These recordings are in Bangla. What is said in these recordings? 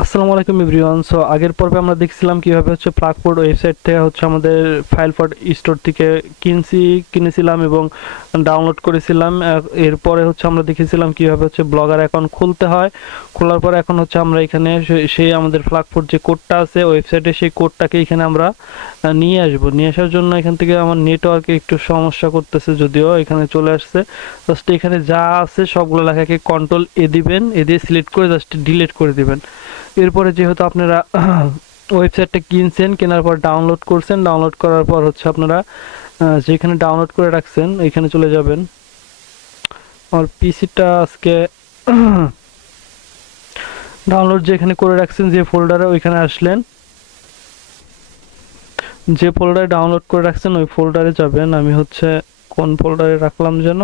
আসসালামু আলাইকুম এভরিওয়ান। সো আগের পর্বে আমরা দেখছিলাম কিভাবে হচ্ছে প্লাগপোর্ট ওয়েবসাইট থেকে হচ্ছে আমাদের ফাইলপড স্টোর থেকে কিনেছিলাম এবং ডাউনলোড করেছিলাম। এরপরে হচ্ছে আমরা দেখেছিলাম কিভাবে হচ্ছে ব্লগার অ্যাকাউন্ট খুলতে হয়। খোলার পর এখন হচ্ছে আমরা এখানে সেই আমাদের প্লাগপোর্ট যে কোডটা আছে ওয়েবসাইটে সেই কোডটাকে এখানে আমরা নিয়ে আসবো। নিয়ে আসার জন্য এখান থেকে আমার নেটওয়ার্কে একটু সমস্যা করতেছে, যদিও এখানে চলে আসছে। জাস্ট এখানে যা আছে সবগুলো লেখাকে কন্ট্রোল এ দিবেন, এ দিয়ে সিলেক্ট করে জাস্ট ডিলিট করে দিবেন। এরপরে যেহেতু আপনারা ওয়েবসাইটটা কিনছেন, কেনার পর ডাউনলোড করছেন, ডাউনলোড করার পর হচ্ছে আপনারা যেখানে ডাউনলোড করে রাখছেন এখানে চলে যাবেন। আমার পিসিটা আজকে ডাউনলোড যেখানে করে রাখছেন যে ফোল্ডারে ওইখানে আসলেন, যে ফোল্ডারে ডাউনলোড করে রাখছেন ওই ফোল্ডারে যাবেন। আমি হচ্ছে কোন ফোল্ডারে রাখলাম যেন,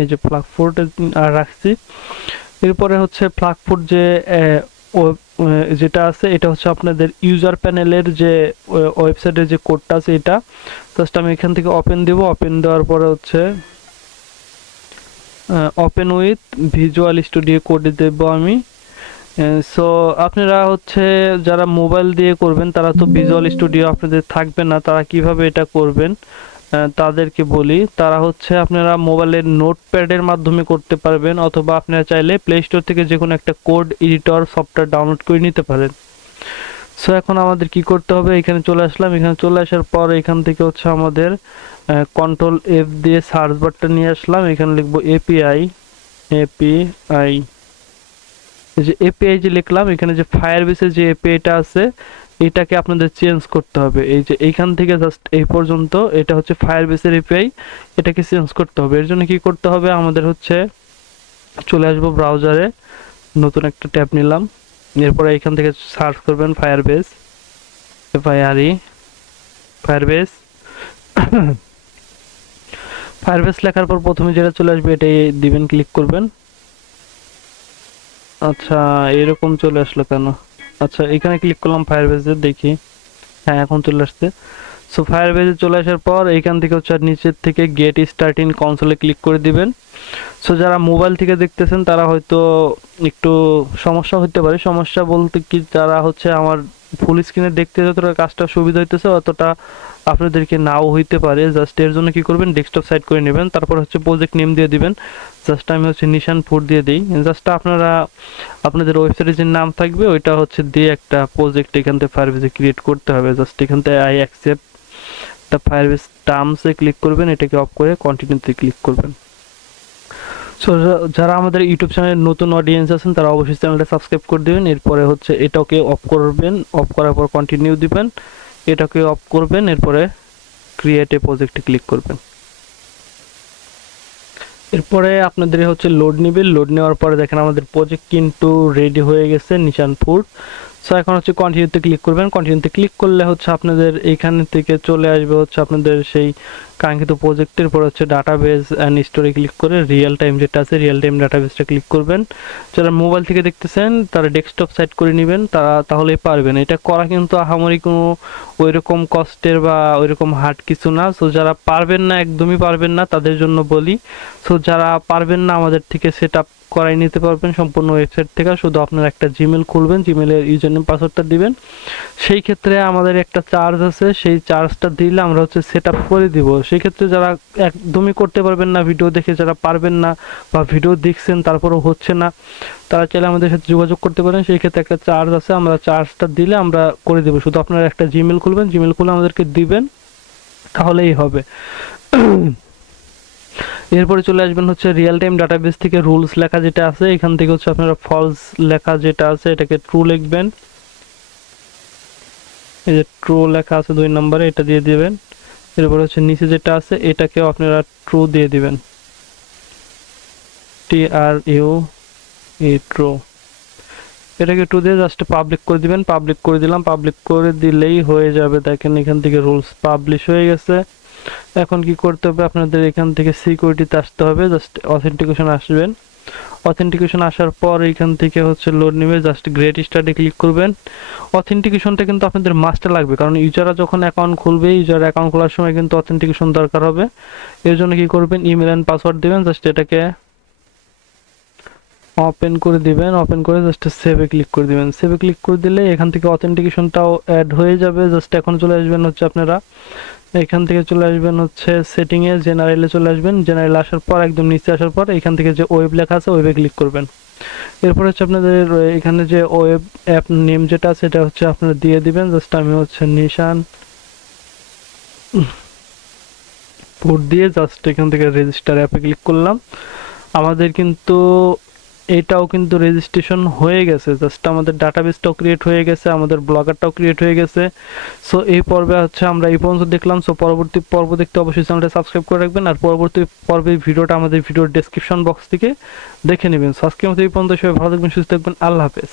এই যে প্লাগপোর্টে রাখছি। এরপরে হচ্ছে প্লাগপোর্ট যে যেটা আছে এটা হচ্ছে আপনাদের ইউজার প্যানেলের যে ওয়েবসাইটের যে কোডটা আছে এটা জাস্ট আমি এখান থেকে ওপেন দেব। ওপেন দেওয়ার পরে হচ্ছে open with Visual Studio Code দেব আমি। সো আপনারা হচ্ছে যারা মোবাইল দিয়ে করবেন তারা তো ভিজুয়াল স্টুডিও আপনাদের থাকবে না, তারা কিভাবে এটা করবেন তাদেরকে বলি। তারা হচ্ছে আপনারা মোবাইলের নোটপ্যাডের মাধ্যমে করতে পারবেন, অথবা আপনারা চাইলে প্লে স্টোর থেকে যে কোনো একটা কোড এডিটর সফটওয়্যার ডাউনলোড করে নিতে পারেন। সো এখন আমাদের কি করতে হবে, এখানে চলে আসলাম। এখানে চলে আসার পর এখান থেকে হচ্ছে আমাদের কন্ট্রোল এফ দিয়ে সার্চ বারটা নিয়ে আসলাম। এখানে লিখবো এপিআই। এপিআই, এই যে এপিআই যে লিখলাম, এখানে যে ফায়ারবেসের যে এপিআইটা আছে এটাকে আপনাদের চেঞ্জ করতে হবে। এই যে এইখান থেকে জাস্ট এই পর্যন্ত এটা হচ্ছে ফায়ারবেসের এপিআই, এটাকে চেঞ্জ করতে হবে। এর জন্য কি করতে হবে, আমাদের হচ্ছে চলে আসবো ব্রাউজারে, নতুন একটা ট্যাব নিলাম। এরপরে এখান থেকে সার্চ করবেন ফায়ারবেস, এফআইআরই, ফায়ারবেস। ফায়ারবেস লেখার পর প্রথমে যেটা চলে আসবে এটাই দিবেন, ক্লিক করবেন। আচ্ছা, এরকম চলে আসলো কেন? আচ্ছা, এখানে ক্লিক করলাম ফায়ারবেসে, দেখি। হ্যাঁ, এখন চলে আসছে। সো ফায়ারবেসে চলে আসার পর এইখান থেকে হচ্ছে নিচের থেকে গেট স্টার্ট ইন কনসোলে ক্লিক করে দিবেন। সো যারা মোবাইল থেকে দেখতেছেন তারা হয়তো একটু সমস্যা হতে পারে। সমস্যা বলতে কি, যারা হচ্ছে আমার ফুল স্ক্রিনে দেখতে যতটা কাজটা সুবিধা হইতেছে অতটা আপনাদেরকে নাও হইতে পারে। জাস্ট এর জন্য কি করবেন, ডেস্কটপ সাইড করে নেবেন, তারপর হচ্ছে প্রজেক্ট নেম দিয়ে দিবেন। জাস্ট আমি হচ্ছে নিশান ফুড দিয়ে দিই। জাস্ট আপনারা আপনাদের ওয়েবসাইটে যে নাম থাকবে ওইটা হচ্ছে দিয়ে একটা প্রজেক্ট এখান থেকে ফায়ারবেসে ক্রিয়েট করতে হবে। জাস্ট এখান থেকে আই অ্যাকসেপ্ট দ্য ফায়ারবেস টার্মসে ক্লিক করবেন, এটাকে অফ করে কন্টিনিউতে ক্লিক করবেন। সো যারা আমাদের ইউটিউব চ্যানেলের নতুন অডিয়েন্স আছেন তারা অবশ্যই চ্যানেলটা সাবস্ক্রাইব করে দিবেন। এরপরে হচ্ছে এটাকে অফ করবেন, অফ করার পর কন্টিনিউ দিবেন, এটাকে অফ করবেন, এরপরে ক্রিয়েট এ প্রজেক্টে ক্লিক করবেন। এরপরে আপনাদের হচ্ছে লোড নিবে। লোড নেওয়ার পরে দেখেন আমাদের প্রজেক্ট কিন্তু রেডি হয়ে গেছে, নিশান ফুড। সো এখন হচ্ছে কন্টিনিউতে ক্লিক করবেন। কন্টিনিউতে ক্লিক করলে হচ্ছে আপনাদের এইখান থেকে চলে আসবে হচ্ছে আপনাদের সেই কাঙ্ক্ষিত প্রজেক্টের পর হচ্ছে ডাটাবেস অ্যান্ড স্টোরে ক্লিক করে রিয়েল টাইম যেটা আছে রিয়েল টাইম ডাটাবেসটা ক্লিক করবেন। যারা মোবাইল থেকে দেখতেছেন তারা ডেস্কটপ সাইড করে নেবেন, তারা তাহলেই পারবেন। এটা করা কিন্তু আহামরি কোনো ওইরকম কষ্টের বা ওইরকম হার্ড কিছু না। সো যারা পারবেন না, একদমই পারবেন না, তাদের জন্য বলি। সো যারা পারবেন না আমাদের থেকে সেট আপ করাই নিতে পারবেন সম্পূর্ণ ওয়েবসাইট থেকে। শুধু আপনারা একটা জিমেল খুলবেন, জিমেলের ইউজার নেম পাসওয়ার্ডটা দিবেন। সেই ক্ষেত্রে আমাদের একটা চার্জ আছে, সেই চার্জটা দিলে আমরা হচ্ছে সেট আপ করে দিব। সেই ক্ষেত্রে যারা একদমই করতে পারবেন না, ভিডিও দেখে যারা পারবেন না বা ভিডিও দেখছেন তারপরেও হচ্ছে না, তারা চাইলে আমাদের সাথে যোগাযোগ করতে পারেন। সেই ক্ষেত্রে একটা চার্জ আছে, আমরা চার্জটা দিলে আমরা করে দেবো। শুধু আপনারা একটা জিমেল খুলবেন, জিমেল খুলে আমাদেরকে দিবেন, তাহলেই হবে। এরপরে চলে আসবেন হচ্ছে রিয়েল টাইম ডাটাবেস থেকে রুলস লেখা যেটা আছে এখান থেকে হচ্ছে আপনারা ফলস লেখা যেটা আছে এটাকে ট্রু লিখবেন। এই যে ট্রু লেখা আছে 2 নম্বরে, এটা দিয়ে দিবেন। এরপর হচ্ছে নিচে যেটা আছে এটাকেও আপনারা ট্রু দিয়ে দিবেন, TRU, ট্রু। এটাকে ট্রু দিয়ে জাস্ট পাবলিক করে দিবেন। পাবলিক করে দিলাম, পাবলিক করে দিলেই হয়ে যাবে। দেখেন এখান থেকে রুলস পাবলিশ হয়ে গেছে। এখন কি করতে হবে, আপনাদের এখান থেকে সিকিউরিটিতে আসতে হবে, জাস্ট অথেন্টিকেশন আসবেন। অথেন্টিকেশন আসার পর এখান থেকে হচ্ছে লোড নেবে, জাস্ট গ্রেট স্টার্টে ক্লিক করবেন। অথেন্টিকেশনটা কিন্তু আপনাদের মাস্টে লাগবে, কারণ ইউজাররা যখন অ্যাকাউন্ট খুলবে, ইউজার অ্যাকাউন্ট খোলার সময় কিন্তু অথেন্টিকেশন দরকার হবে। এর জন্য কি করবেন, ইমেল অ্যান্ড পাসওয়ার্ড দেবেন। জাস্ট এটাকে ওপেন করে দিবেন, ওপেন করে জাস্ট সেভে ক্লিক করে দিবেন। সেভে ক্লিক করে দিলে এখান থেকে অথেন্টিকেশনটাও অ্যাড হয়ে যাবে। জাস্ট এখন চলে আসবেন হচ্ছে আপনারা এখান থেকে চলে আসবেন হচ্ছে সেটিংয়ে, জেনারেলে চলে আসবেন। জেনারেলে আসার পর একদম নিচে আসার পর এখান থেকে যে ওয়েব লেখা আছে ওয়েবে ক্লিক করবেন। এরপর হচ্ছে আপনাদের এখানে যে ওয়েব অ্যাপ নেম যেটা আছে সেটা হচ্ছে আপনারা দিয়ে দিবেন। জাস্ট আমি হচ্ছে নিশান ফুড দিয়ে জাস্ট এখান থেকে রেজিস্টার অ্যাপে ক্লিক করলাম। আমাদের কিন্তু এটাও কিন্তু রেজিস্ট্রেশন হয়ে গেছে। জাস্ট আমাদের ডাটাবেসটাও ক্রিয়েট হয়ে গেছে, আমাদের ব্লগারটাও ক্রিয়েট হয়ে গেছে। সো এই পর্বে হচ্ছে আমরা এই পর্যন্ত দেখলাম। সো পরবর্তী পর্ব দেখতে অবশ্যই চ্যানেলটা সাবস্ক্রাইব করে রাখবেন, আর পরবর্তী পর্বের ভিডিওটা আমাদের ভিডিওর ডেসক্রিপশন বক্স থেকে দেখে নেবেন। সো আজকের মতো এই পর্যন্ত, সবাই ভালো থাকবেন, সুস্থ থাকবেন, আল্লাহ হাফেজ।